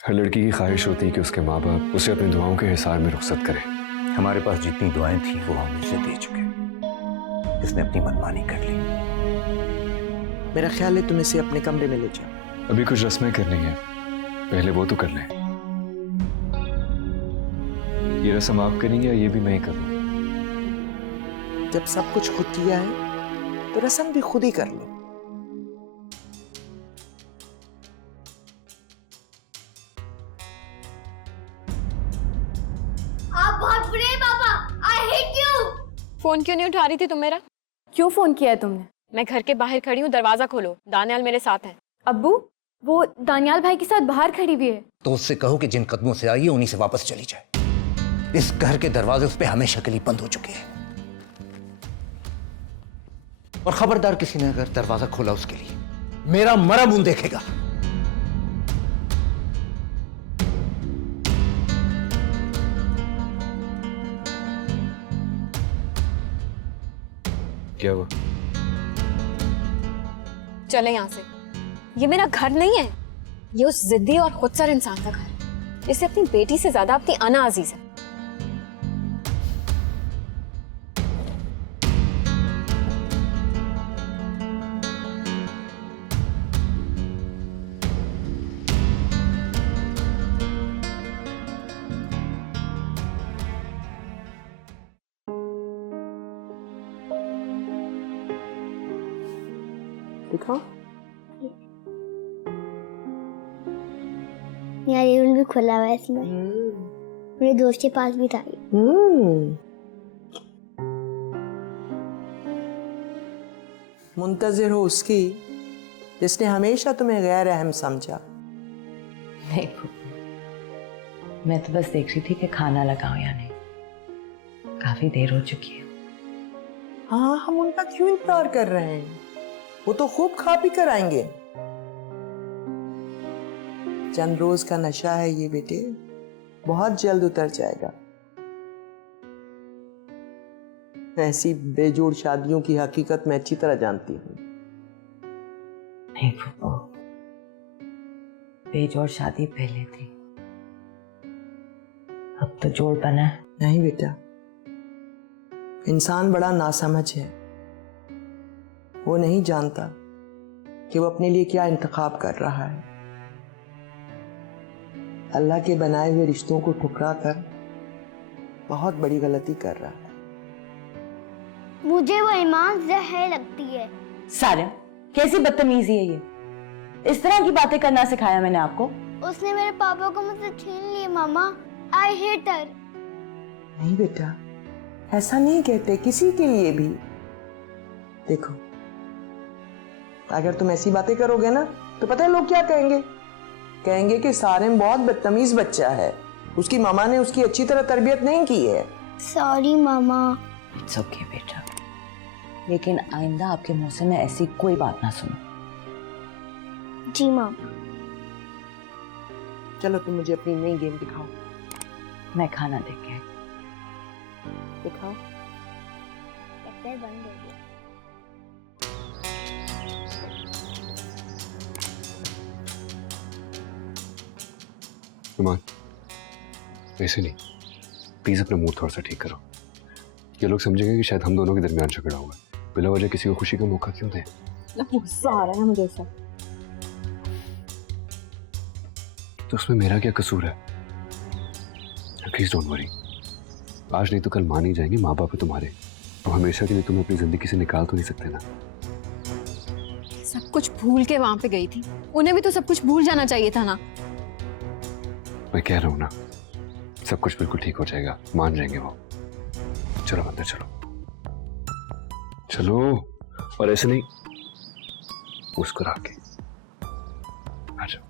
हर लड़की की ख्वाहिश होती है कि उसके माँ बाप उसे अपनी दुआओं के हिसार में रुखसत करें। हमारे पास जितनी दुआएं थी वो हम इसे दे चुके। इसने अपनी मनमानी कर ली। मेरा ख्याल है तुम इसे अपने कमरे में ले जाओ। अभी कुछ रस्में करनी है, पहले वो तो कर लें। ये रस्म आप करेंगे या ये भी मैं ही करूँ? जब सब कुछ खुद किया है तो रस्म भी खुद ही कर लो। आप बहुत बुरे हैं पापा। I hate you. फोन क्यों नहीं उठा रही थी तुम मेरा? क्यों फोन किया है तुमने? मैं घर के बाहर खड़ी हूँ, दरवाजा खोलो, दानियाल मेरे साथ है। अब्बू, वो दानियाल भाई के साथ बाहर खड़ी हुई है। तो उससे कहो कि जिन कदमों से आई है उन्हीं से वापस चली जाए। इस घर के दरवाजे उस पे हमेशा के लिए बंद हो चुके हैं। और खबरदार किसी ने अगर दरवाजा खोला उसके लिए, मेरा मरा मुंह देखेगा। क्या हुआ? चले यहाँ से। ये मेरा घर नहीं है, ये उस जिद्दी और खुदसर इंसान का घर है जिसे अपनी बेटी से ज्यादा अपनी अना अजीज है। दिखाओ। मेरा टेबल भी खुला हुआ है इसमें। मेरे दोस्त के पास भी था। मुंतजिर हो उसकी जिसने हमेशा तुम्हें गैर अहम समझा। नहीं फूफू, मैं तो बस देख रही थी कि खाना लगाऊं या नहीं। काफी देर हो चुकी है। हाँ, हम उनका क्यों इंतजार कर रहे हैं? वो तो खूब खा पी कर आएंगे। चंद रोज का नशा है ये बेटे, बहुत जल्द उतर जाएगा। ऐसी बेजोड़ शादियों की हकीकत मैं अच्छी तरह जानती हूँ। नहीं फूफू, बेजोड़ शादी पहले थी, अब तो जोड़ बना है। नहीं बेटा, इंसान बड़ा नासमझ है। वो नहीं जानता कि वो अपने लिए क्या इंतखाब कर रहा है। अल्लाह के बनाए हुए रिश्तों को ठुकरा कर बहुत बड़ी गलती कर रहा है। मुझे वो ईमान जहर लगती है। सारिम, कैसी बदतमीजी है ये? इस तरह की बातें करना सिखाया मैंने आपको? उसने मेरे पापा को मुझसे छीन लिया मामा। I hate her. नहीं बेटा, ऐसा नहीं कहते किसी के लिए भी। देखो, अगर तुम ऐसी बातें करोगे ना तो पता है लोग क्या कहेंगे? कहेंगे कि सारिम बहुत बदतमीज बच्चा है, उसकी मामा ने उसकी अच्छी तरह तरबियत नहीं की है। Sorry mama. इट्स ओके बेटा, लेकिन आइंदा आपके मुंह से मैं ऐसी कोई बात ना सुनूं। जी मामा। चलो तुम मुझे अपनी नई गेम दिखाओ। मैं खाना देके आई। दिखाओ। लगता है बंद हो गया। नुमान, ऐसे नहीं, प्लीज अपना मूड थोड़ा सा ठीक करो। ये लोग समझेंगे कि शायद हम दोनों के दरमियान झगड़ा हुआ। बिला वजह किसी को खुशी का मौका क्यों दें? गुस्सा आ रहा है मुझे सब। तो उसमें मेरा क्या कसूर है? प्लीज डोंट वरी, आज नहीं तो कल मान ही जाएंगे माँ बाप है तुम्हारे। तो हमेशा के लिए तुम्हें अपनी जिंदगी से निकाल तो नहीं सकते ना। सब कुछ भूल के वहां पे गई थी, उन्हें भी तो सब कुछ भूल जाना चाहिए था ना। मैं कह रहा हूं ना, सब कुछ बिल्कुल ठीक हो जाएगा, मान जाएंगे वो। चलो अंदर चलो, चलो। और ऐसे नहीं, मुस्कुरा के आ जाओ।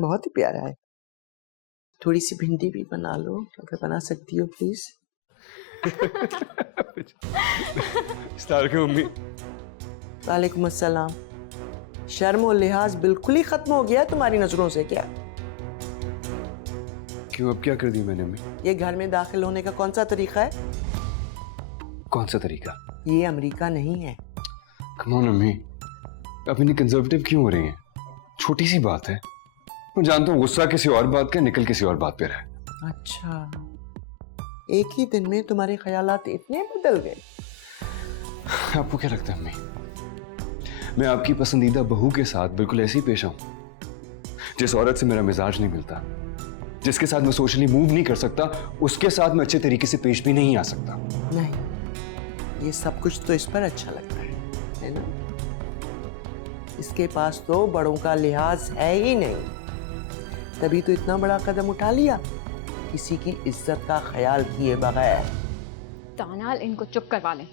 बहुत ही प्यारा है। थोड़ी सी भिंडी भी बना लो, अगर बना सकती हो प्लीज। स्टार की मम्मी। वालेकुम अस्सलाम। शर्म और लिहाज बिल्कुल ही खत्म हो गया है तुम्हारी नजरों से क्या? क्यों, अब क्या कर दी मैंने अम्मी? ये घर में दाखिल होने का कौन सा तरीका है? कौन सा तरीका? ये अमेरिका नहीं है। कम ऑन अम्मी, आप इतनी कंजर्वेटिव क्यों हो रही हैं? छोटी सी बात है। मैं जानता हूँ गुस्सा किसी और बात का, निकल किसी और बात पे रहे। अच्छा, एक ही दिन में तुम्हारे ख्यालात इतने बदल गए? आपको क्या लगता है अम्मी, मैं आपकी पसंदीदा बहू के साथ बिल्कुल ऐसे ही पेश आऊं? जिस औरत से मेरा मिजाज नहीं मिलता, जिसके साथ मैं सोशली मूव नहीं कर सकता, उसके साथ मैं अच्छे तरीके से पेश भी नहीं आ सकता। नहीं, ये सब कुछ तो इस पर अच्छा लगता है ना? इसके पास तो बड़ों का लिहाज है ही नहीं, तभी तो इतना बड़ा कदम उठा लिया, किसी की इज्जत का ख्याल किए बगैर। दानियाल, इनको चुप करवा लें,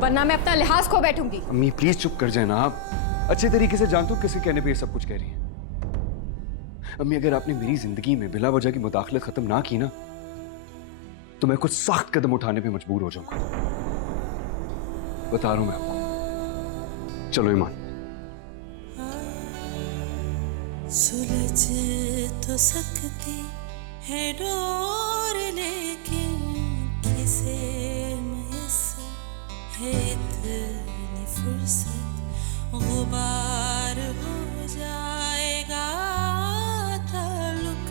वरना मैं अपना लिहाज खो बैठूंगी। अम्मी प्लीज चुप कर जाए ना आप। अच्छे तरीके से जानते हो किसी कहने पे ये सब कुछ कह रही हैं। अम्मी, अगर आपने मेरी जिंदगी में बिला वजह की मुदाखलत खत्म ना की ना, तो मैं कुछ सख्त कदम उठाने पे मजबूर हो जाऊंगा। बता रहा हूं मैं आपको। चलो ईमान। सुलझ तो सकती है डोर, लेकिन किसे मुयस्सर है इतनी फुर्सत। गुबार हो जाएगा ताल्लुक,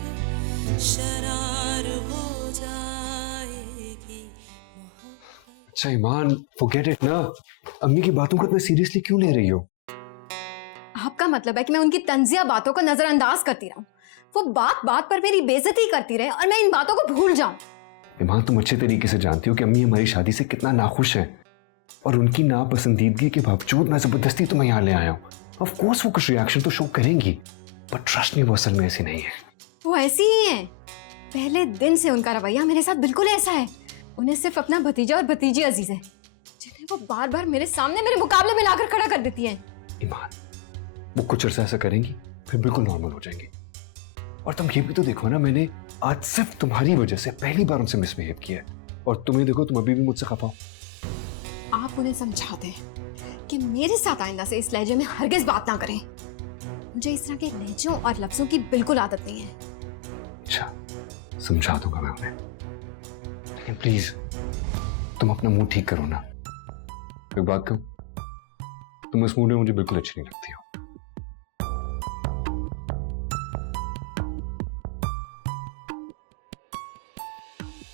शरार हो जाएगी मोहब्बत। अच्छा ईमान, फॉरगेट इट ना। अम्मी की बातों को इतना सीरियसली क्यों ले रही हो? आपका मतलब है कि मैं उनकी तंजिया बातों को नजरअंदाज करती रहूं, वो बात बात पर मेरी बेइज्जती करती रहे और मैं इन बातों को भूल जाऊं? ईमान, तुम अच्छे तरीके से जानती हो कि अम्मी हमारी शादी से कितना नाखुश है, और उनकी नापसंदीदगी के बावजूद मैं जबरदस्ती तुम्हें यहाँ ले आया हूँ। ऑफ कोर्स वो कुछ रिएक्शन तो शो करेंगी, बट ट्रस्ट मी, वो असल में ऐसी नहीं है। वो ऐसी ही हैं। पहले दिन से उनका रवैया मेरे साथ बिल्कुल ऐसा है। उन्हें सिर्फ अपना भतीजा और भतीजी अजीज है, जिन्हें वो बार बार मेरे सामने मेरे मुकाबले में लाकर खड़ा कर देती है। ईमान, वो कुछ अर्सा ऐसा करेंगी, फिर बिल्कुल नॉर्मल हो जाएंगी। और तुम ये भी तो देखो ना, मैंने आज सिर्फ तुम्हारी वजह से पहली बार उनसे मिसबिहेव किया है, और तुम्हें देखो, तुम अभी भी मुझसे खफा हो। आप उन्हें समझा दें कि मेरे साथ आइंदा से इस लहजे में हरगिज बात ना करें। मुझे इस तरह के लहजों और लफ्जों की बिल्कुल आदत नहीं है। अच्छा, समझा दूंगा मैं उन्हें, लेकिन प्लीज तुम अपना मुंह ठीक करो ना। एक बात कहूं, तुम इस मूड में मुझे बिल्कुल अच्छी नहीं लगती हो।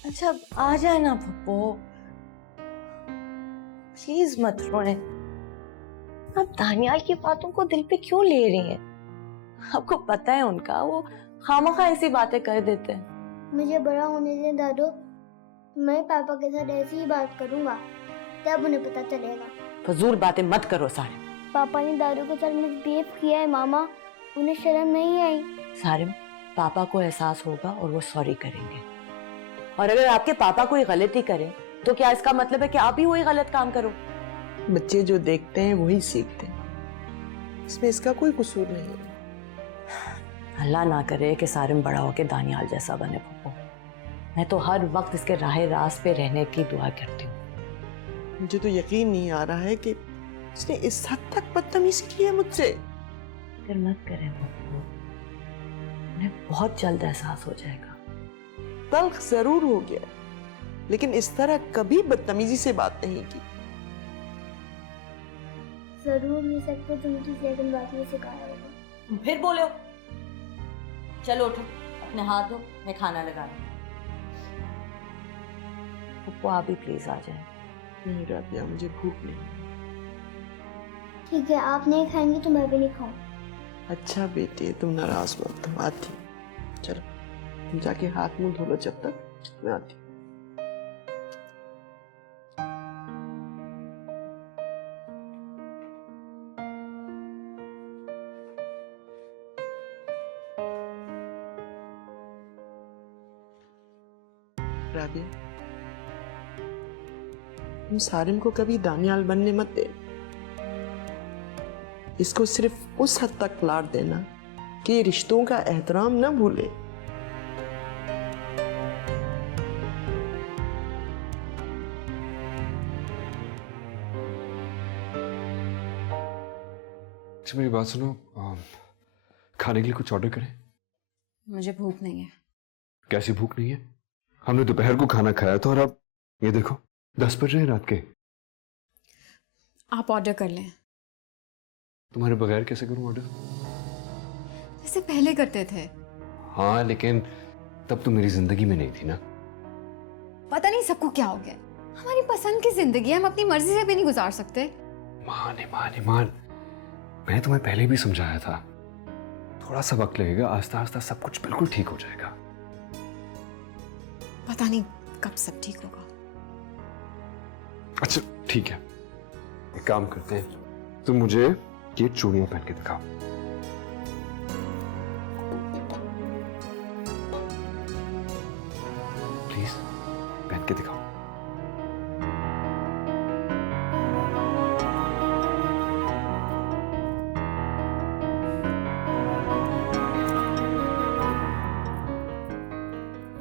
अच्छा आ जाए ना पप्पू, प्लीज मत रोने। आप दानियाल की बातों को दिल पे क्यों ले रही हैं? आपको पता है उनका, वो खामखा ऐसी बातें कर देते हैं। मुझे बड़ा होने दें दादू, मैं पापा के साथ ऐसी ही बात करूंगा, तब उन्हें पता चलेगा। फजूल बातें मत करो सारिम। पापा ने दादू के साथ मिसबिहेव किया है मामा, उन्हें शर्म नहीं आई। सारिम, पापा को एहसास होगा और वो सॉरी करेंगे। और अगर आपके पापा कोई गलती करें तो क्या इसका मतलब है कि आप भी वही गलत काम करो? बच्चे जो देखते हैं वही सीखते हैं, इसमें इसका कोई कसूर नहीं है। अल्लाह ना करे कि सारिम बड़ा होके दानियाल जैसा बने पप्पू। मैं तो हर वक्त इसके राह रास्त पे रहने की दुआ करती हूँ। मुझे तो यकीन नहीं आ रहा है कि इसने इस हद तक बदतमीजी की है मुझसे। फिर मत करें पप्पू, उन्हें बहुत जल्द एहसास हो जाएगा। तल्ख जरूर हो गया, लेकिन इस तरह कभी बदतमीजी से बात नहीं की। जरूर ये सब कुछ उनकी सेकंड बात में सिखाया होगा। फिर बोलो, चलो उठो, अपने हाथ धो, मैं खाना लगा दूं। पप्पू आप भी प्लीज आ जाए। नहीं राबिया, मुझे भूख नहीं। ठीक है, आप नहीं खाएंगे तो मैं भी नहीं खाऊं। अच्छा बेटे, तुम नाराज मत हो, आती। चलो तुम जाके हाथ मुंह धो लो, जब तक मैं आती। राबिया, तुम सारिम को कभी दानियाल बनने मत दे। इसको सिर्फ उस हद तक प्यार देना कि ये रिश्तों का एहतराम न भूले। अच्छा मेरी बात सुनो, खाने के लिए कुछ ऑर्डर करें? मुझे भूख नहीं है। कैसी भूख नहीं है? हमने दोपहर को खाना खाया था और अब ये देखो 10 बज रहे हैं रात के। आप ऑर्डर कर लें। तुम्हारे बगैर कैसे करूं ऑर्डर? जैसे पहले करते थे। हाँ, लेकिन तब तो मेरी जिंदगी में नहीं थी ना। पता नहीं सबको क्या हो गया, हमारी पसंद की जिंदगी हम अपनी मर्जी से भी नहीं गुजार सकते। मान ईमान, मैंने तुम्हें पहले भी समझाया था, थोड़ा सा वक्त लगेगा, आस्ता आस्ता सब कुछ बिल्कुल ठीक हो जाएगा। पता नहीं कब सब ठीक होगा। अच्छा ठीक है, एक काम करते हैं, तुम मुझे ये चूड़ियां पहन के दिखाओ। प्लीज पहन के दिखाओ।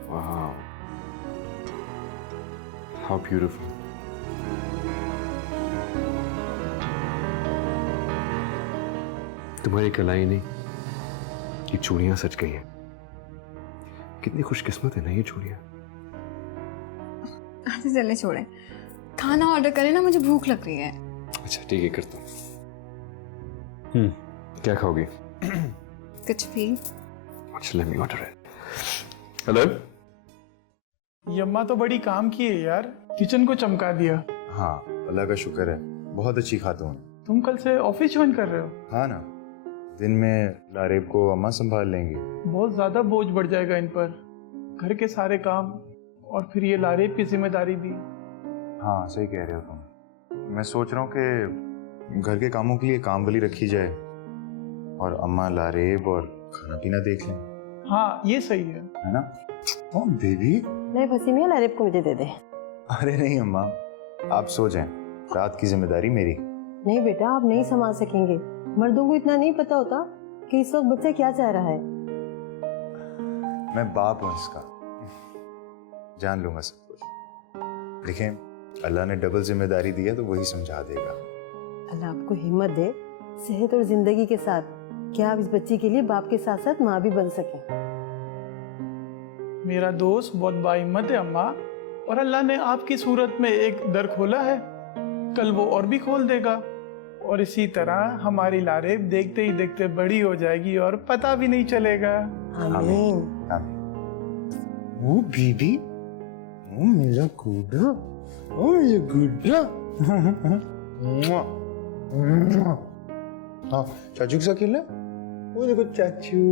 Wow. How beautiful. तुम्हारी कलाई नहीं, ये चूड़ियां सच गई हैं। कितनी खुशकिस्मत है ना ये चूड़ियां। अच्छा चले छोड़े, खाना ऑर्डर करें ना, मुझे भूख लग रही है। अच्छा ठीक है, करता हूँ। क्या खाओगी? कुछ भी। अच्छा let me order it. Hello. ये अम्मा तो बड़ी काम की है यार, किचन को चमका दिया। हाँ, अल्लाह का शुक्र है, बहुत अच्छी खातून। तुम कल से ऑफिस ज्वाइन कर रहे हो? हाँ ना, दिन में लारेब को अम्मा संभाल लेंगी। बहुत ज्यादा बोझ बढ़ जाएगा इन पर, घर के सारे काम और फिर ये लारेब की जिम्मेदारी भी। हाँ सही कह रहे हो तुम। मैं सोच रहा हूँ कि घर के कामों के लिए काम वाली रखी जाए और अम्मा लारेब और खाना पीना देख लें। हाँ ये सही है ना? ओ बेबी, नहीं फंसी नहीं है, लारेब को मुझे दे दे। अरे नहीं अम्मा, आप सो जाएं, रात की जिम्मेदारी मेरी। नहीं बेटा, आप नहीं संभाल सकेंगे। मर्दों को इतना नहीं पता होता कि इस वक्त बच्चा क्या चाह रहा है। मैं बाप हूँ इसका, जान लूंगा सब कुछ। देखें, अल्लाह ने डबल जिम्मेदारी दी है तो वही समझा देगा। अल्लाह आपको हिम्मत दे, सेहत और जिंदगी के साथ, क्या आप इस बच्ची के लिए बाप के साथ साथ माँ भी बन सके। मेरा दोस्त बहुत बाहिम्मत है अम्मा, और अल्लाह ने आपकी सूरत में एक दर खोला है, कल वो और भी खोल देगा, और इसी तरह हमारी लारेब देखते ही देखते बड़ी हो जाएगी और पता भी नहीं चलेगा। आमीन। ओ बेबी, ओ मेरा गुड्डा, ओ मेरा गुड्डा। हाँ, चाचू के साथ खेलना? वो देखो चाचू।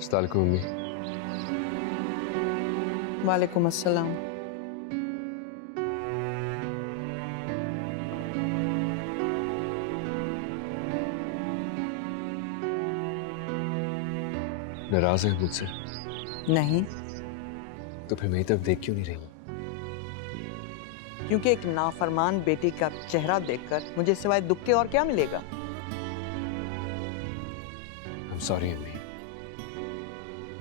अस्सलामुअलैकुम मम्मी। वालेकुम अस्सलाम। नाराज है मुझसे? नहीं, तो फिर मेरी तरफ देख क्यों नहीं रही? क्योंकि एक नाफरमान बेटी का चेहरा देखकर मुझे सिवाय दुख के और क्या मिलेगा। I'm sorry अम्मी,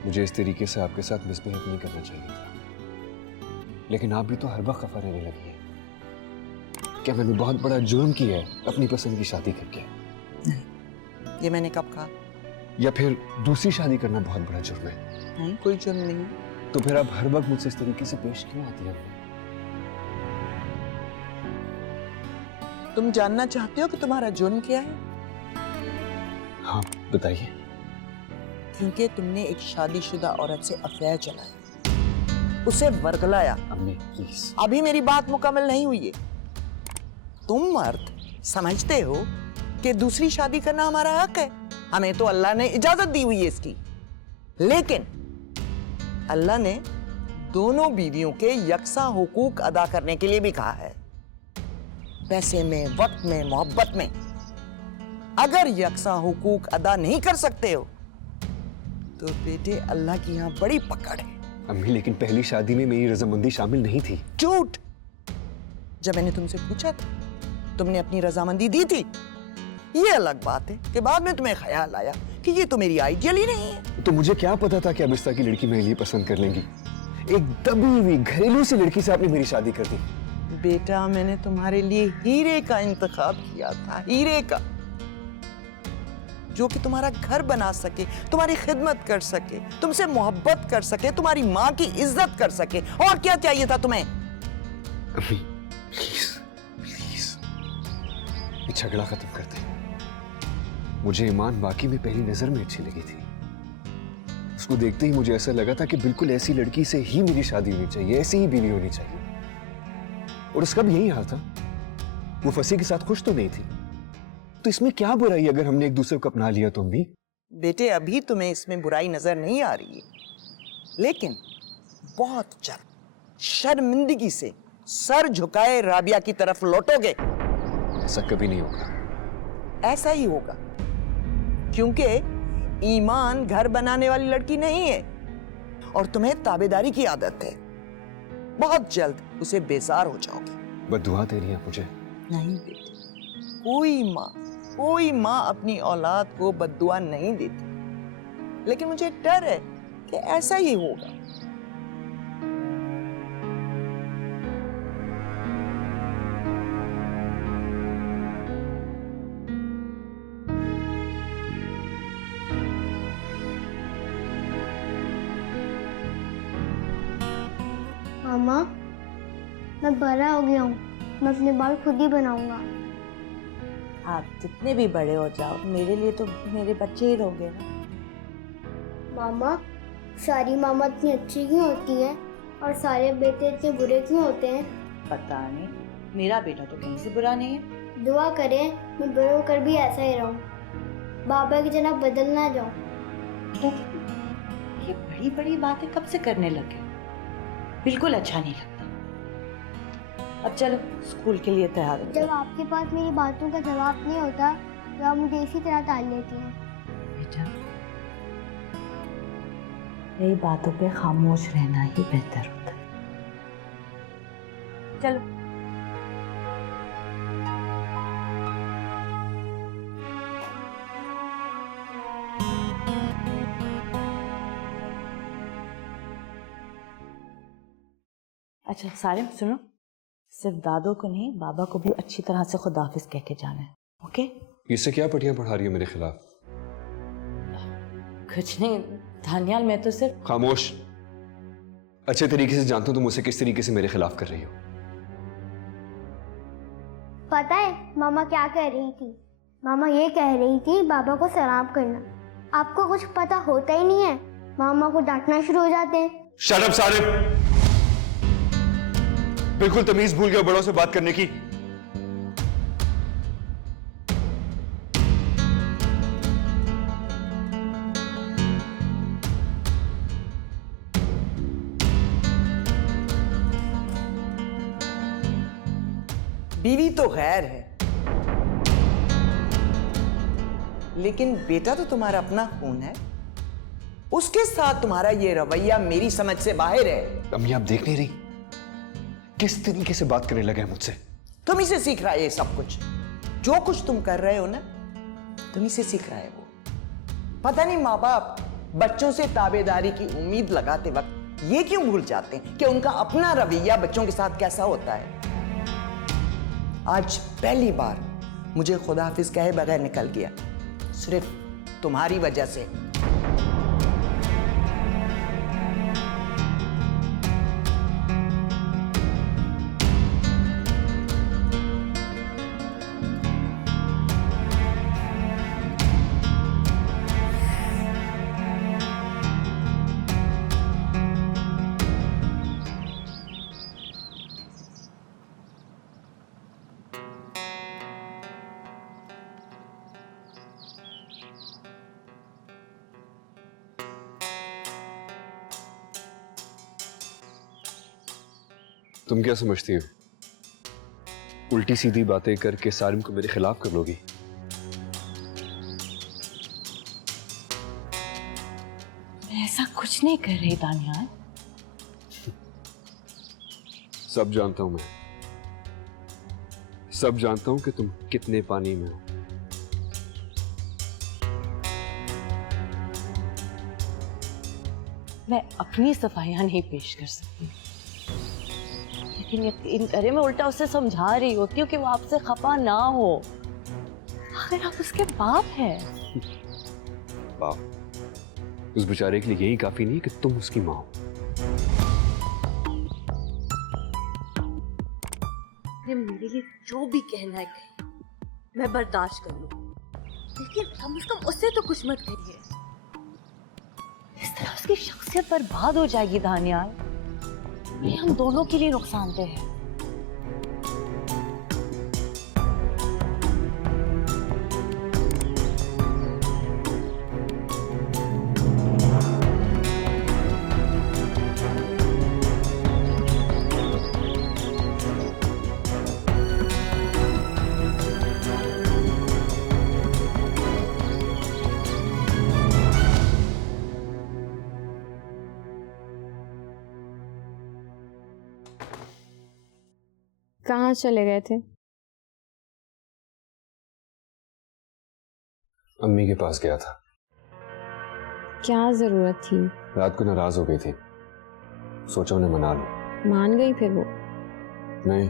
मुझे इस तरीके से आपके साथ मिसबिहेव नहीं करना चाहिए था, लेकिन आप भी तो हर वक्त खफा रहने लगी है। क्या मैंने बहुत बड़ा जुर्म किया है अपनी पसंद की शादी करके? नहीं, ये मैंने कब कहा? या फिर दूसरी शादी करना बहुत बड़ा जुर्म है? नहीं, कोई जुर्म नहीं। तो फिर आप हर वक्त मुझसे इस तरीके से पेश क्यों आती हैं? तुम जानना चाहते हो कि तुम्हारा जुर्म क्या है? हाँ बताइए। क्योंकि तुमने एक शादीशुदा औरत से अफेयर चलाया, उसे वर्गलाया। अम्मी प्लीज। अभी मेरी बात मुकम्मल नहीं हुई है। तुम मर्द समझते हो कि दूसरी शादी करना हमारा हक है, हमें तो अल्लाह ने इजाजत दी हुई है इसकी, लेकिन अल्लाह ने दोनों बीवियों के यकसा हुकूक अदा करने के लिए भी कहा है, पैसे में, वक्त में, मोहब्बत में। अगर यकसा हुकूक अदा नहीं कर सकते हो तो बेटे अल्लाह की यहाँ बड़ी पकड़ है। अम्मी लेकिन पहली शादी में मेरी रजामंदी शामिल नहीं थी। झूठ। जब मैंने तुमसे पूछा था तुमने अपनी रजामंदी दी थी। ये अलग बात है कि बाद में तुम्हें ख्याल आया कि ये तो मेरी आइडियल ही नहीं है। तो मुझे क्या पता था कि अब इस तरह की लड़की मेरे लिए पसंद कर लेंगी। एक दबी हुई घरेलू सी लड़की से आपने मेरी शादी कर दी। बेटा मैंने तुम्हारे लिए हीरे का इंतखाब किया था, हीरे का, जो कि तुम्हारा घर बना सके, तुम्हारी खिदमत कर सके, तुमसे मोहब्बत कर सके, तुम्हारी माँ की इज्जत कर सके। और क्या चाहिए था तुम्हें? अम्मी प्लीज प्लीज ये झगड़ा खत्म कर दे। मुझे ईमान वाकई में पहली नजर में अच्छी लगी थी। उसको देखते ही मुझे ऐसा लगा था कि बिल्कुल ऐसी लड़की से ही मेरी शादी होनी चाहिए, ऐसी ही बीवी होनी चाहिए। और उसका भी यही हाल था। वो फंसी के साथ खुश तो नहीं थी, तो इसमें क्या बुराई अगर हमने एक दूसरे को अपना लिया? तुम भी बेटे, अभी तुम्हें इसमें बुराई नजर नहीं आ रही है, लेकिन बहुत जल्द शर्मिंदगी से सर झुकाए राबिया की तरफ लौटोगे। ऐसा कभी नहीं होगा। ऐसा ही होगा, क्योंकि ईमान घर बनाने वाली लड़की नहीं है और तुम्हें ताबेदारी की आदत है। बहुत जल्द उसे बेजार हो जाओगे। बद्दुआ दे रही है मुझे। नहीं बेटे, कोई माँ अपनी औलाद को बद्दुआ नहीं देती, लेकिन मुझे डर है कि ऐसा ही होगा। मामा, मैं बड़ा हो गया हूँ, मैं अपने बाल खुद ही बनाऊंगा। आप जितने भी बड़े हो जाओ, मेरे लिए तो मेरे बच्चे ही रहोगे ना। मामा, सारी मामा इतनी अच्छी क्यों होती हैं और सारे बेटे इतने बुरे क्यों होते हैं? पता नहीं, मेरा बेटा तो कहीं से बुरा नहीं है। दुआ करें मैं बड़े होकर भी ऐसा ही रहूं, बाबा की जना बदल ना जाऊं। ये बड़ी बड़ी बातें कब से करने लगे? बिल्कुल अच्छा नहीं लगता। अब चलो स्कूल के लिए तैयार हो। जब आपके पास मेरी बातों का जवाब नहीं होता तो आप मुझे इसी तरह टाल लेती हैं। बेटा, यही बातों पे खामोश रहना ही बेहतर होता है। चलो। अच्छा सारिम, सुनो, सिर्फ दादो को नहीं, बाबा को भी अच्छी तरह से खुदाफिज कह के जाना है, ओके? इससे क्या पटियां पढ़ा रही हो मेरे खिलाफ? कुछ नहीं दानियाल, मैं तो सिर्फ। खामोश। अच्छे तरीके से जानता हूं तुम मुझसे किस तरीके से मेरे खिलाफ कर रही हो। पता है मामा क्या कह रही थी? मामा ये कह रही थी बाबा को सलाम करना। आपको कुछ पता होता ही नहीं है, मामा को डांटना शुरू हो जाते हैं। शट अप सारिम, बिल्कुल तमीज भूल गए बड़ों से बात करने की। बीवी तो खैर है, लेकिन बेटा तो तुम्हारा अपना खून है। उसके साथ तुम्हारा ये रवैया मेरी समझ से बाहर है। अम्मी आप देख नहीं रही किस तरीके से बात करने लगे हैं मुझसे? तुम इसे सीख रहा है ये सब कुछ। जो कुछ तुम कर रहे हो ना, तुम इसे सीख रहा है वो। पता नहीं माँ बाप बच्चों से ताबेदारी की उम्मीद लगाते वक्त ये क्यों भूल जाते हैं कि उनका अपना रवैया बच्चों के साथ कैसा होता है। आज पहली बार मुझे खुदाफिज कहे बगैर निकल गया, सिर्फ तुम्हारी वजह से। तुम क्या समझती हो? उल्टी सीधी बातें करके सारिम को मेरे खिलाफ कर लोगी? मैं ऐसा कुछ नहीं कर रही दानियाल। सब जानता हूं मैं, सब जानता हूं कि तुम कितने पानी में हो। मैं अपनी सफाइयां नहीं पेश कर सकती, लेकिन यकीन करें मैं उल्टा उसे समझा रही होती हूँ कि वो आपसे खफा ना हो। आखिर आप उसके बाप हैं। बाप उस बेचारे के लिए यही काफी नहीं कि तुम उसकी माँ हो। मेरे लिए जो भी कहना है कहे, मैं बर्दाश्त कर लूं, लेकिन कम से कम उससे तो कुछ मत कहिए। इस तरह उसकी शख्सियत बर्बाद हो जाएगी दानियाल। ये हम दोनों के लिए नुकसानदेह है। कहाँ चले गए थे? अम्मी के पास गया था। क्या जरूरत थी? रात को नाराज हो गई थी, सोचा उन्हें मना लूं। मान गई फिर वो? नहीं,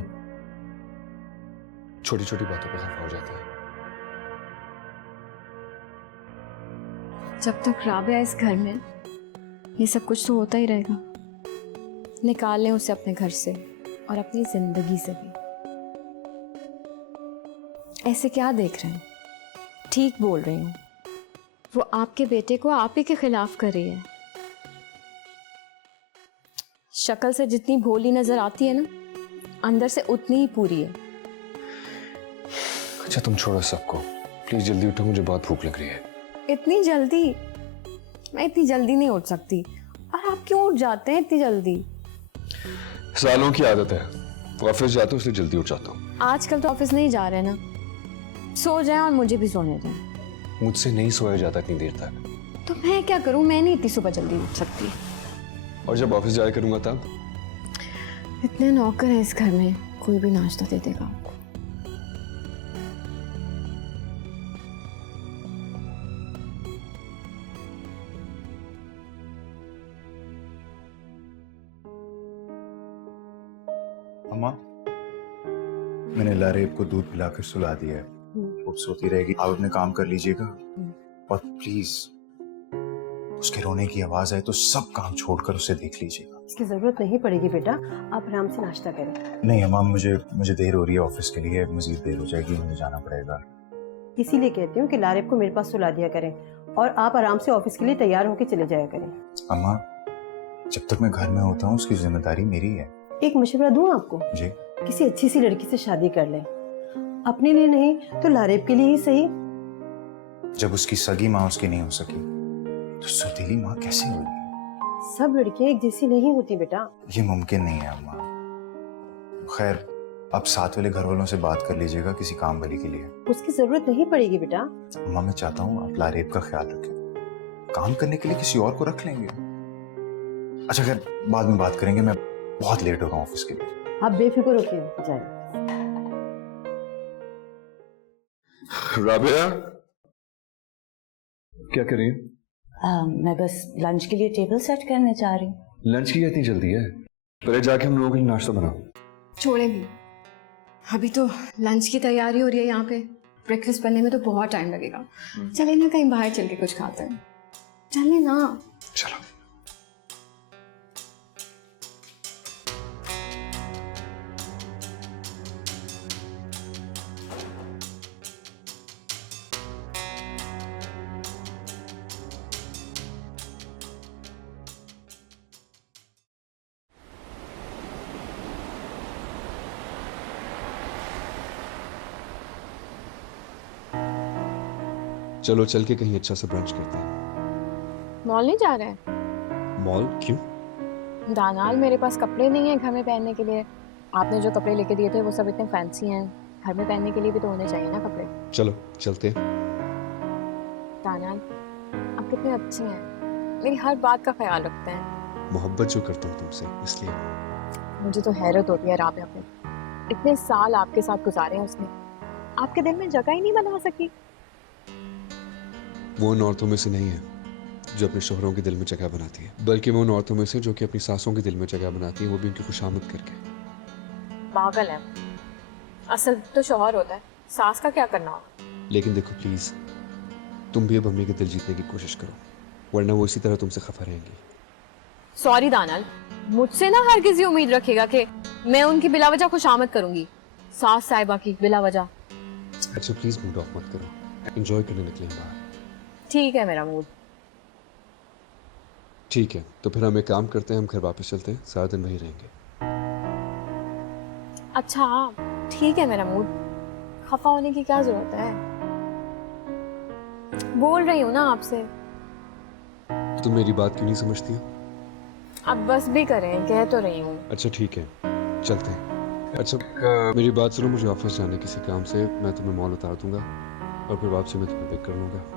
छोटी छोटी बातों पर खफा हो जाती है। जब तक राबिया इस घर में, ये सब कुछ तो होता ही रहेगा। निकाल लें उसे अपने घर से और अपनी जिंदगी से भी। ऐसे क्या देख रहे हैं? ठीक बोल रही हूँ, वो आपके बेटे को आप ही के खिलाफ कर रही है। शक्ल से जितनी भोली नजर आती है ना, अंदर से उतनी ही पूरी है। अच्छा तुम छोड़ो सबको, प्लीज जल्दी उठो, मुझे बहुत भूख लग रही है। इतनी जल्दी? मैं इतनी जल्दी नहीं उठ सकती। और आप क्यों उठ जाते हैं इतनी जल्दी? सालों की आदत है, ऑफिस जाता हूँ इसलिए जल्दी उठ जाता हूँ। आजकल तो ऑफिस नहीं जा रहे ना, सो जाएं और मुझे भी सोने दें। मुझसे नहीं सोया जाता इतनी देर तक। तो मैं क्या करूं? मैं नहीं इतनी सुबह जल्दी उठ सकती। और जब ऑफिस जाया करूंगा तब? इतने नौकर हैं इस घर में, कोई भी नाश्ता दे देगा आपको। अम्मा, मैंने लारेब को दूध पिलाकर सुला दिया है। वो सोती रहेगी, आप अपने काम कर लीजिएगा। और प्लीज उसके रोने की आवाज आए तो सब काम छोड़कर उसे देख लीजिएगा। इसकी जरूरत नहीं पड़ेगी बेटा, आप आराम से नाश्ता करें। नहीं अम्मा, मुझे देर हो रही है ऑफिस के लिए, मजीद देर हो जाएगी, मुझे जाना पड़ेगा। इसीलिए कहती हूँ कि लारेब को मेरे पास सुला दिया करें और आप आराम से ऑफिस के लिए तैयार होकर चले जाया करें। अम्मा, जब तक मैं घर में होता हूँ उसकी जिम्मेदारी मेरी है। एक मशवरा दूं आपको? जी। किसी अच्छी सी लड़की से शादी कर लें, अपने लिए नहीं तो लारेब के लिए ही सही। जब उसकी सगी माँ उसकी नहीं हो सकी तो सौतेली माँ कैसे होगी? सब लड़कियां एक जैसी नहीं होती बेटा। ये मुमकिन नहीं है अम्मा। खैर, अब साथ वाले घर वालों से बात कर लीजिएगा किसी काम वाली के लिए। उसकी जरूरत नहीं पड़ेगी बेटा। अम्मा, मैं चाहता हूँ आप लारेब का ख्याल रखें, काम करने के लिए किसी और को रख लेंगे। अच्छा खैर, बाद में बात करेंगे, मैं बहुत लेट हो रहा हूँ ऑफिस के लिए। आप बेफिक्र होके जाइए। राबिया, क्या कर रही है? मैं बस लंच के लिए टेबल सेट करने जा रही हूँ। लंच की इतनी जल्दी है? पहले जाके हम लोगों के लिए नाश्ता बनाओ। छोड़े भी, अभी तो लंच की तैयारी हो रही है यहाँ पे। ब्रेकफास्ट बनने में तो बहुत टाइम लगेगा। चले ना कहीं बाहर चल के कुछ खाते हैं। चले ना। चलो। चलो चल के कहीं अच्छा सा ब्रंच करते हैं। मॉल नहीं जा रहे हैं? मॉल क्यों? दानाल, मेरे पास कपड़े नहीं है घर में पहनने के लिए। आपने जो कपड़े लेके दिए थे वो सब इतने फैंसी हैं, घर में पहनने के लिए भी तो होने चाहिए ना कपड़े। चलो चलते हैं। दानाल, आप कितने अच्छे हैं, मेरी हर बात का ख्याल रखते हैं। मोहब्बत जो करता हूँ तुमसे इसलिए। मुझे तो हैरत होती है राबिया पे, इतने साल आपके साथ गुजारे हैं उसने, आपके दिल में जगह ही नहीं बना सकी। वो उन औरतों में से नहीं है जो अपने शोहरों के दिल में जगह बनाती है, बल्कि वो उन औरतों में से जो कि अपनी सासों के दिल में जगह बनाती है, वो भी उनकी खुशामद करके। पागल है, असल तो शौहर होता है, सास का क्या करना होगा। लेकिन देखो प्लीज, तुम भी अब अम्मी के दिल जीतने की कोशिश करो, वरना वो इसी तरह तुमसे खफा रहेंगी। सॉरी दानल, मुझसे ना हर किसी उम्मीद रखेगा कि मैं उनकी बिलावजह खुशामद करूंगी, सास साहिबा की बिलावजह। अच्छा प्लीज मूड ऑफ मत करो, एंजॉय करने निकले हैं बाहर। ठीक है मेरा मूड। ठीक है, तो फिर हम एक काम करते हैं, हम घर वापस चलते हैं, सारा दिन वहीं रहेंगे। अच्छा ठीक है मेरा मूड, खफा होने की क्या जरूरत है, बोल रही हूँ ना आपसे। तुम मेरी बात क्यों नहीं समझती हो? अब बस भी करें, कह तो रही हूँ। अच्छा ठीक है, चलते हैं। अच्छा मेरी बात सुनो, मुझे ऑफिस जाना है किसी काम से, मैं तुम्हें मॉल उतार दूंगा और फिर वापसी में तुम्हें पिक कर लूंगा।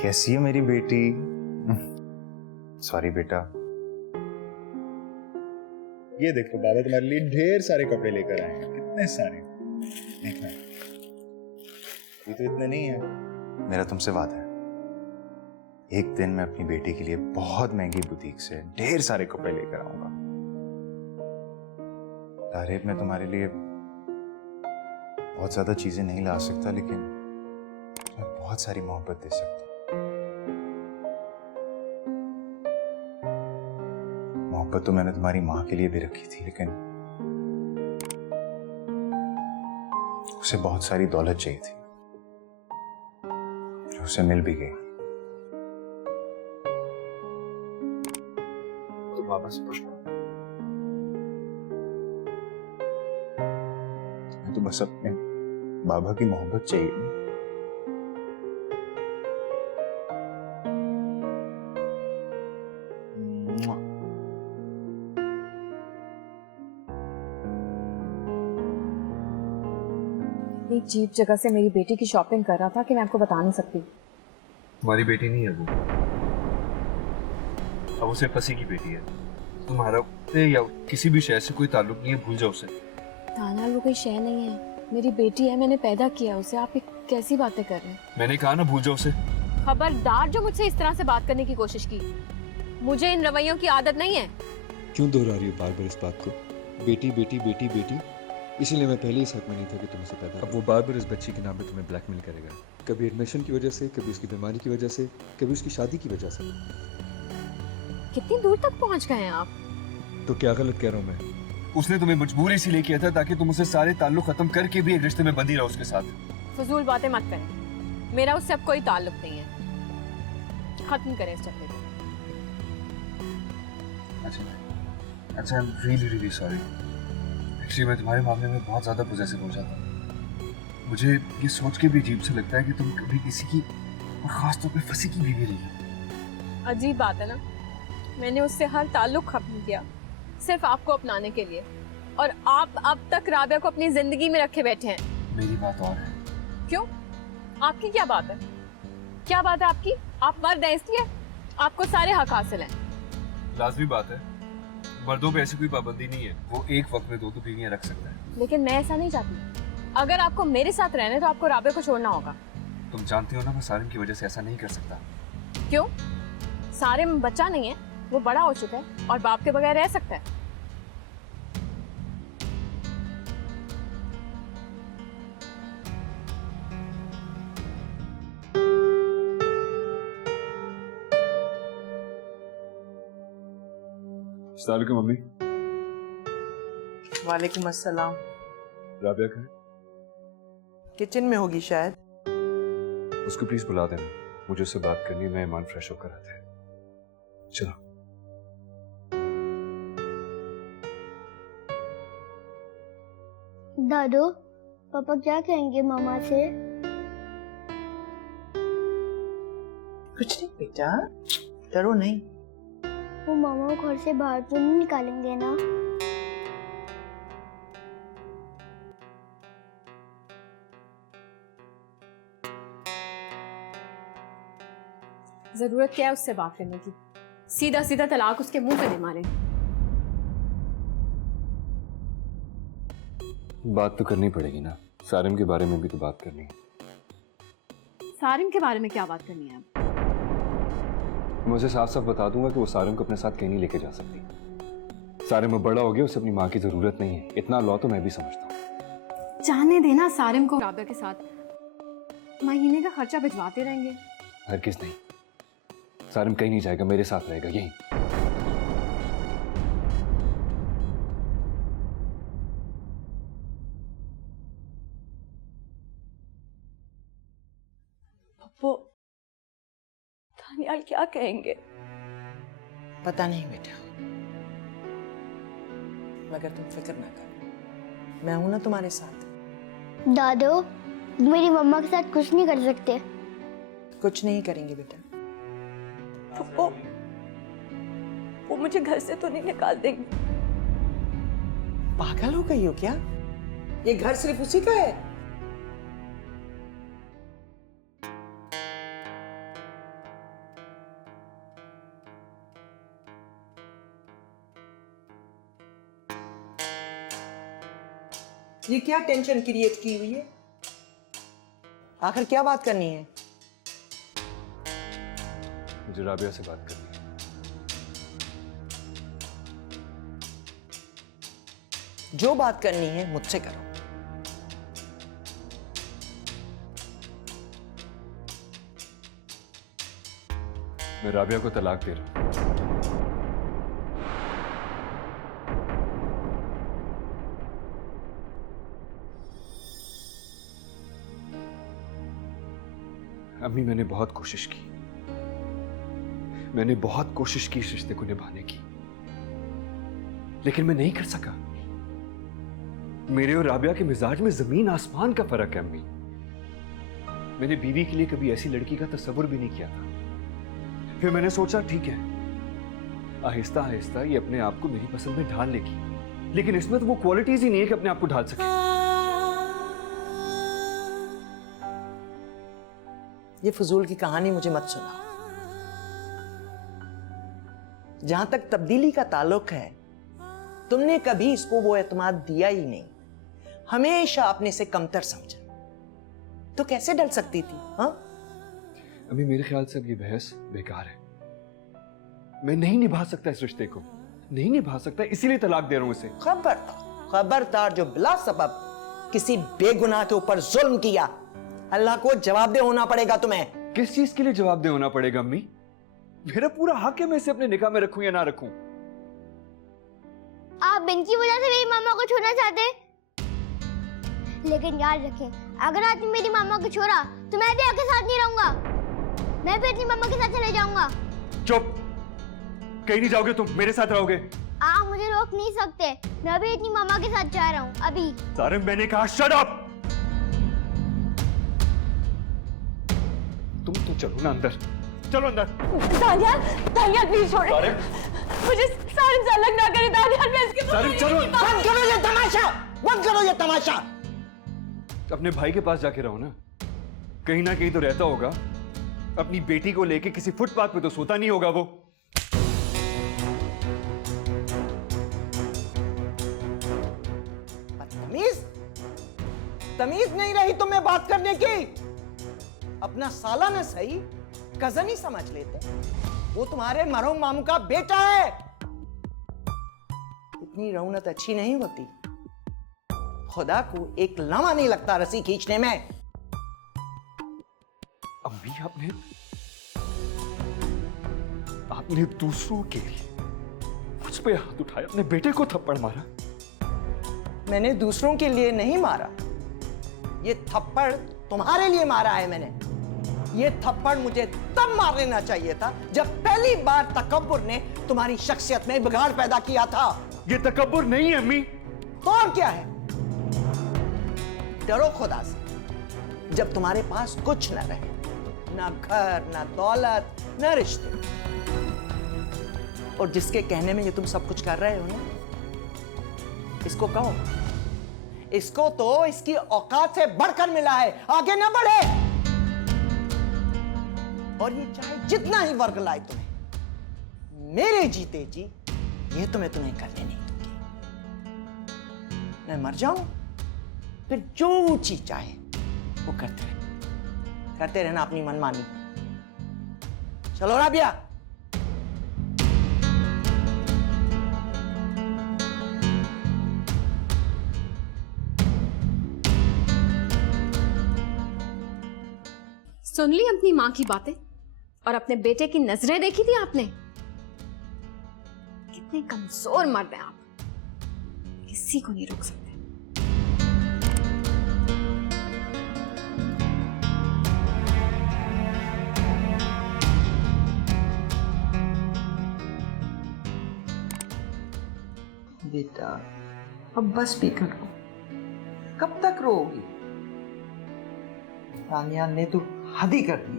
कैसी है मेरी बेटी? सॉरी बेटा। ये देखो बाबा तुम्हारे लिए ढेर सारे कपड़े लेकर आए हैं, कितने सारे। देखना, ये तो इतने नहीं है। मेरा तुमसे वादा है, एक दिन मैं अपनी बेटी के लिए बहुत महंगी बुटीक से ढेर सारे कपड़े लेकर आऊंगा। तारीफ मैं तुम्हारे लिए बहुत ज्यादा चीजें नहीं ला सकता, लेकिन मैं बहुत सारी मोहब्बत दे सकता हूँ। मोहब्बत तो मैंने तुम्हारी माँ के लिए भी रखी थी, लेकिन उसे बहुत सारी दौलत चाहिए थी, जो उसे मिल भी गई। तो बाबा से पूछ लो, तुम्हें तो बस अपने बाबा की मोहब्बत चाहिए। एक अजीब जगह से मेरी बेटी की शॉपिंग कर रहा था कि मैं आपको बता नहीं सकती। तुम्हारी बेटी नहीं है वो, अब उसे पसी की बेटी है। तुम्हारा या किसी भी शहर से कोई ताल्लुक नहीं है, भूल जाओ उसे। ताना वो कोई शय नहीं है, मेरी बेटी है, मैंने पैदा किया उसे। आप ये कैसी बातें कर रहे हैं? मैंने कहा ना भूल जाओ उसे। खबरदार जो मुझसे इस तरह से बात करने की कोशिश की, मुझे इन रवैयों की आदत नहीं है। क्यों दोहरा रही हो बार बार इस बात को? बेटी बेटी बेटी बेटी, इसीलिए मैं पहले इस हक में नहीं था कि तुम उसे पैदा। अब वो बार बार इस बच्ची के नाम पे तुम्हें ब्लैकमेल करेगा, कभी एडमिशन की वजह से, कभी उसकी बीमारी की वजह से, कभी उसकी शादी की वजह से। कितनी दूर तक पहुंच गए हैं आप? तो क्या गलत कह रहा हूँ मैं? उसने तुम्हें मजबूर इसीलिए किया था ताकि तुम उसे सारे ताल्लुक खत्म करके भी एक रिश्ते में बंधी रहो उसके साथ। फजूल बातें मत करें, मेरा उससे अब कोई ताल्लुक नहीं है। खत्म करें इस चक्कर को। अच्छा, I am really sorry. Actually मैं तुम्हारे मामले में बहुत ज्यादा पॉजेसिव हो जाता हूँ। मुझे ये सोच के भी अजीब सा लगता है कि तुम कभी किसी की, और खास तौर पे फंसी की बीवी रही हो। अजीब बात है ना, मैंने उससे हर ताल्लुक खत्म किया सिर्फ आपको अपनाने के लिए, और आप अब तक राबिया को अपनी जिंदगी में रखे बैठे हैं। मेरी बात और है। क्यों? आपकी क्या बात है? क्या बात है आपकी? आप मर्द हैं इसलिए आपको सारे हक हासिल हैं। लाजमी बात है, मर्दों पे ऐसी कोई पाबंदी नहीं है, वो एक वक्त में 2 बीवियां रख सकता है। लेकिन मैं ऐसा नहीं चाहती। अगर आपको मेरे साथ रहना है तो आपको राबे को छोड़ना होगा। तुम जानती हो ना, मैं सारिम की वजह से ऐसा नहीं कर सकता। क्यों? सारिम बच्चा नहीं है, वो बड़ा हो चुका है और बाप के बगैर रह सकता है। अस्सलाम वालेकुम मम्मी। वालेकुम अस्सलाम। राबिया कहाँ है? किचन में होगी शायद। उसको प्लीज बुला देना, मुझे उससे बात करनी है। मेहमान फ्रेश होकर आते हैं। चलो। दादू, पापा क्या कहेंगे मामा से? कुछ नहीं बेटा, डरो नहीं। वो मामा को घर से बाहर तो नहीं निकालेंगे ना? जरूरत क्या है उससे बात करने की? सीधा सीधा तलाक उसके मुंह पे नहीं मारे। बात तो करनी पड़ेगी ना, सारिम के बारे में भी तो बात करनी है। सारिम के बारे में क्या बात करनी है अब? मुझे साफ साफ बता दूंगा कि वो सारिम को अपने साथ कहीं नहीं लेके जा सकती। सारिम अब बड़ा हो गया, उसे अपनी माँ की जरूरत नहीं है। इतना लॉ तो मैं भी समझता हूँ। जाने देना सारिम को राबिया के साथ, महीने का खर्चा भिजवाते रहेंगे। हरगिज़ नहीं, सारिम कहीं नहीं जाएगा, मेरे साथ रहेगा यहीं। पप्पू, दानियाल क्या कहेंगे? पता नहीं बेटा, मगर तुम फिक्र ना करो, मैं हूं ना तुम्हारे साथ। दादू, मेरी मम्मा के साथ कुछ नहीं कर सकते। कुछ नहीं करेंगे बेटा। पप्पू, वो मुझे घर से तो नहीं निकाल देंगे? पागल हो गई हो क्या? ये घर सिर्फ उसी का है। ये क्या टेंशन क्रिएट की हुई है? आखिर क्या बात करनी है? मुझे राबिया से बात करनी है। जो बात करनी है मुझसे करो। मैं राबिया को तलाक दे रहा हूं। अम्मी, मैंने बहुत कोशिश की, मैंने बहुत कोशिश की इस रिश्ते को निभाने की, लेकिन मैं नहीं कर सका। मेरे और राबिया के मिजाज में जमीन आसमान का फर्क है अम्मी। मैंने बीवी के लिए कभी ऐसी लड़की का तस्वुर भी नहीं किया था। फिर मैंने सोचा ठीक है, आहिस्ता आहिस्ता ये अपने आप को मेरी पसंद में ढाल लेगी, लेकिन इसमें तो वो क्वालिटीज ही नहीं है कि अपने आप को ढाल सके। ये फजूल की कहानी मुझे मत सुना। जहां तक तब्दीली का ताल्लुक है, तुमने कभी इसको वो एतमाद दिया ही नहीं, हमेशा अपने से कमतर समझा। तो कैसे डल सकती थी? हाँ, अभी मेरे ख्याल से अब ये बहस बेकार है। मैं नहीं निभा सकता इस रिश्ते को, नहीं निभा सकता, इसीलिए तलाक दे रहा हूं इसे। खबरदार, खबरदार, जो बिला सबब किसी बेगुनाह के ऊपर जुल्म किया, अल्लाह को जवाबदेह होना पड़ेगा तुम्हें। किस चीज के लिए जवाबदेह होना पड़ेगा अम्मी? मेरा पूरा हक है मैं इसे अपने निकाह में रखूं या ना रखूं। आप इनकी वजह से मेरी मामा को छोड़ना चाहते, लेकिन याद रखें, अगर आपने मेरी मामा को छोड़ा तो मैं भी आपके साथ नहीं रहूंगा। मैं भी अपनी मामा के साथ चले जाऊंगा। चुप, कहीं नहीं जाओगे तुम, मेरे साथ रहोगे। आप मुझे रोक नहीं सकते, मैं भी अपनी मामा के साथ जा रहा हूँ अभी। सारे मैंने कहा शट अप। तुम तो चलो ना अंदर, चलो अंदर। दानियाल, दानियाल प्लीज छोड़े, मुझे सारिम से अलग ना करे। दानियाल, मैं इसके सारिम चलो। बंद करो ये तमाशा, बंद करो ये तमाशा। अपने भाई के पास जाके रहो ना, कहीं ना कहीं तो रहता होगा। अपनी बेटी को लेके किसी फुटपाथ पे तो सोता नहीं होगा वो। तमीज तमीज नहीं रही तुम्हें बात करने की। अपना साला न सही कजन ही समझ लेते। वो तुम्हारे मरहूम मामू का बेटा है। इतनी रौनक अच्छी नहीं होती। खुदा को एक लम्हा नहीं लगता रस्सी खींचने में। अम्मी आपने दूसरों के लिए मुझ पे हाथ उठाया, अपने बेटे को थप्पड़ मारा। मैंने दूसरों के लिए नहीं मारा, ये थप्पड़ तुम्हारे लिए मारा है मैंने। ये थप्पड़ मुझे तब मार लेना चाहिए था जब पहली बार तकब्बुर ने तुम्हारी शख्सियत में बिगाड़ पैदा किया था। ये तकब्बुर नहीं है अम्मी। तो और क्या है? डरो खुदा से जब तुम्हारे पास कुछ न रहे, ना घर, ना दौलत, ना रिश्ते। और जिसके कहने में ये तुम सब कुछ कर रहे हो ना, इसको कहो, इसको तो इसकी औकात से बढ़कर मिला है, आगे ना बढ़े। और ये चाहे जितना ही वर्ग लाए तुम्हें, मेरे जीते जी ये तुम्हें करने नहीं दूंगी। मैं मर जाऊं फिर जो चीज चाहे वो करते रहना अपनी मनमानी। चलो राबिया। सुन ली अपनी माँ की बातें और अपने बेटे की नजरें देखी थी आपने? कितने कमजोर मर्द हैं आप, किसी को नहीं रोक सकते। बेटा अब बस भी करो, कब तक रोओगी? तानिया ने तो हद ही कर दी।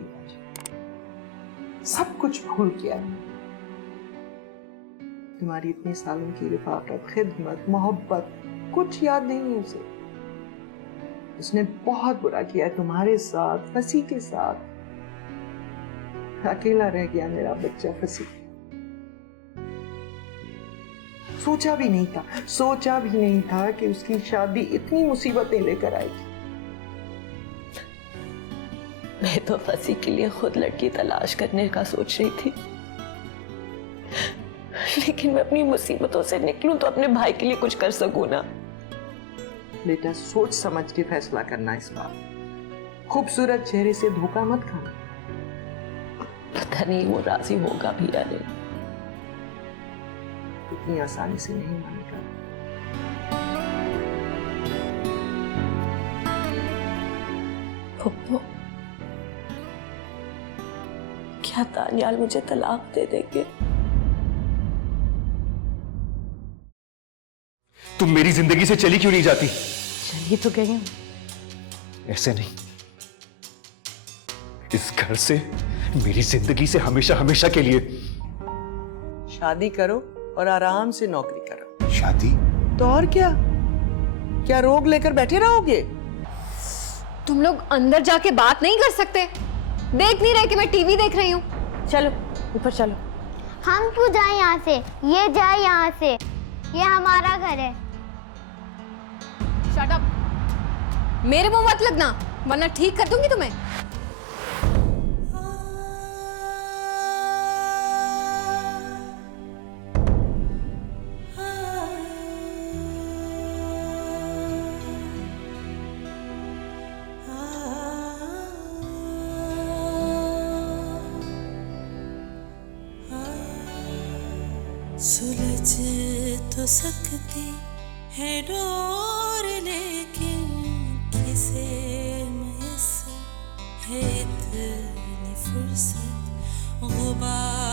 सब कुछ भूल गया। तुम्हारी इतने सालों की रिफाकत, खिदमत, मोहब्बत कुछ याद नहीं है उसे। उसने बहुत बुरा किया है तुम्हारे साथ, फसी के साथ। अकेला रह गया मेरा बच्चा फसी। सोचा भी नहीं था कि उसकी शादी इतनी मुसीबतें लेकर आएगी। मैं तो फसी के लिए खुद लड़की तलाश करने का सोच रही थी, लेकिन मैं अपनी मुसीबतों से निकलूं तो अपने भाई के लिए कुछ कर सकूं ना। बेटा सोच समझ के फैसला करना इस बार। खूबसूरत चेहरे से धोखा मत खाना। पता नहीं वो राजी होगा भी या नहीं। इतनी आसानी से नहीं मानेगा। पप्पू, क्या तानियाल मुझे तलाक दे देंगे? तुम मेरी जिंदगी से चली क्यों नहीं जाती? चली तो गई हूं। ऐसे नहीं, इस घर से, मेरी जिंदगी से हमेशा हमेशा के लिए। शादी करो और आराम से नौकरी करो। शादी? तो और क्या रोग लेकर बैठे रहोगे? तुम लोग अंदर जाके बात नहीं कर सकते? देख नहीं रहे कि मैं टीवी देख रही हूँ? चलो ऊपर चलो। हम क्यों जाए यहाँ से? ये जाए यहाँ से, ये हमारा घर है। शट अप, मेरे मुंह मत लगना वरना ठीक कर दूंगी तुम्हें। सुलझ तो सकती है डोर, लेकिन किसे मैसर है इतनी फुर्सत? गुबार